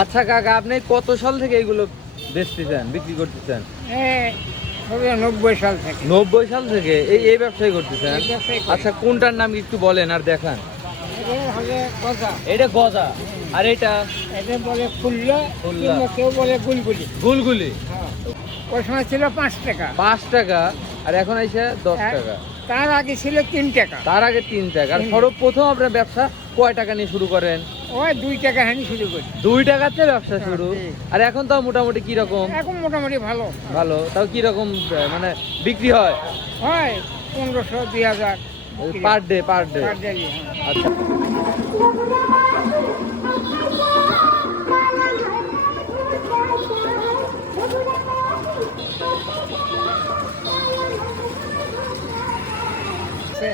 আচ্ছা কাকা, আপনি কত সাল থেকে এগুলো বেচতেছেন, বিক্রি করতেছেন? 90 সাল থেকে। 90 সাল থেকে এই ব্যবসায় করতেছেন? এই ব্যবসাই করি। আচ্ছা, কোনটার নাম একটু বলেন আর দেখান। এটা হলে গজা, এটা গজা, আর এটা এটা বলে ফুল্লা, ফুল্লা। কিংবা কেউ বলে গুলগুলি। গুলগুলি। হ্যাঁ। ওই সময় ছিল 5 টাকা, 5 টাকা, আর এখন এসে 10 হ্যাঁ। টাকা। তার আগে ছিল 3 টাকা। তার আগে 3 টাকা। আর 3 সর্বপ্রথম আপনার ব্যবসা কয় টাকা নিয়ে শুরু করেন? ওই 2 টাকা হানি শুরু করি। 2 টাকাতে ব্যবসা শুরু। ঠিক। আর এখন তাও মোটামুটি কি রকম? এখন মোটামুটি ভালো ভালো। তাও কি রকম মানে বিক্রি হয় হয়, 1500 2000 পার ডে? per day, হ্যাঁ। আচ্ছা,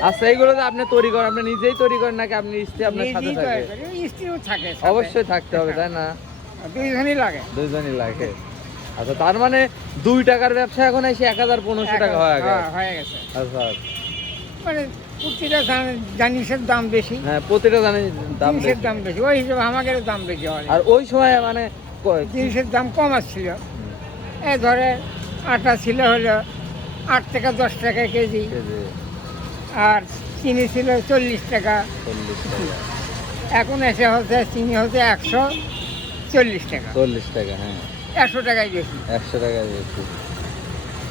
আচ্ছা, এইগুলো তো আপনি তৈরি করেন, আপনি নিজেই তৈরি করেন নাকি আপনি স্ত্রী আপনার সাথে নিজেই থাকে? তৈরি করি, স্ত্রীও থাকে সাথে। অবশ্যই থাকতে হবে, তাই না? দুইজনই লাগে। দুইজনই লাগে। আচ্ছা, তার মানে 2 টাকার ব্যবসা এখন এসে 101500 টাকা হয়ে গেছে। হ্যাঁ, হয়ে গেছে। আচ্ছা, মানে প্রতিটা জিনিসের দাম বেশি, হ্যাঁ, প্রতিটা জানি দাম জিনিসের বেশি। দাম বেশি, ওই হিসেবে আমাদের দাম বেশি হয়। আর ওই সময় মানে জিনিসের দাম কম আসছিল। এই ধরে আটা ছিল হলো 8 থেকে 10 টাকা কেজি, কেজি আর চিনি ছিল 40 টাকা। 40 টাকা। এখন এসে হচ্ছে চিনি হচ্ছে 140 টাকা, 40 টাকা, হ্যাঁ, 100 টাকাই বেশি। 100 টাকা বেশি।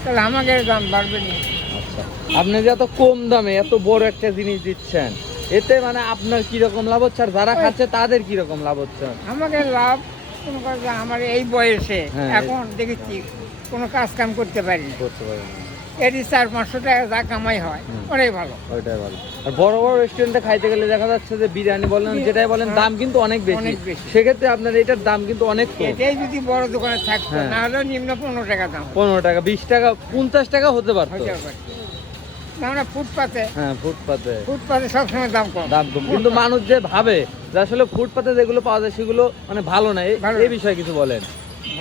তাহলে আমাদের দাম বাড়বে না। আচ্ছা, আপনি যে এত কম দামে এত বড় একটা জিনিস দিচ্ছেন, এতে মানে আপনার কি রকম লাভ হচ্ছে, আর যারা খাচ্ছে তাদের কি রকম লাভ হচ্ছে? আমাদের লাভ কোনো কথা, আমার এই বয়সে হ্যাঁ। এখন দেখেছি কোনো কাজ কাম করতে পারি না। করতে পারেন না। এটি 400-500 টাকা যা কামাই হয়, অনেক ভালো। ওইটাই ভালো। আর বড় বড় রেস্টুরেন্টে খাইতে গেলে দেখা যাচ্ছে যে বিরিয়ানি বলেন, যেটাই বলেন, দাম কিন্তু অনেক বেশি। অনেক বেশি। সেক্ষেত্রে আপনার এটার দাম কিন্তু অনেক কম। এটাই যদি বড় দোকানে থাকতো, হ্যাঁ। না হলেও নিম্ন 15 টাকা দাম 15 টাকা, 20 টাকা, 50 টাকা হতে পারতো। হতে পারে। আমরা ফুটপাতে হ্যাঁ, ফুটপাতে সবসময় দাম কম। দাম কম, কিন্তু মানুষ যে ভাবে যে আসলে ফুটপাতে যেগুলো পাওয়া যায় সেগুলো মানে ভালো না, ভালো এই না। বিষয়ে কিছু বলেন।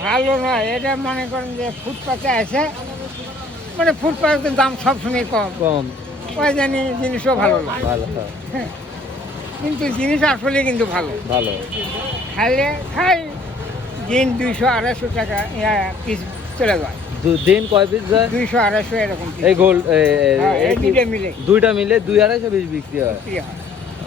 ভালো নয়, এটা মনে করেন যে ফুটপাতে আছে, মানে ফুটপাতের দাম সবসময় কম, কম, ওই জানি জিনিসও ভালো না। ভালো, হ্যাঁ। কিন্তু জিনিস আসলে কিন্তু ভালো, ভালো। খাইলে খাই দিন 200-250 টাকা পিস চলে যায়। দিন কয় পিস যায়? 200-250 এরকম piece। এই গোল হ্যাঁ, এই দুইটা মিলে দুইটা মিলে 2-250 পিস বিক্রি হয়। বিক্রি হয়।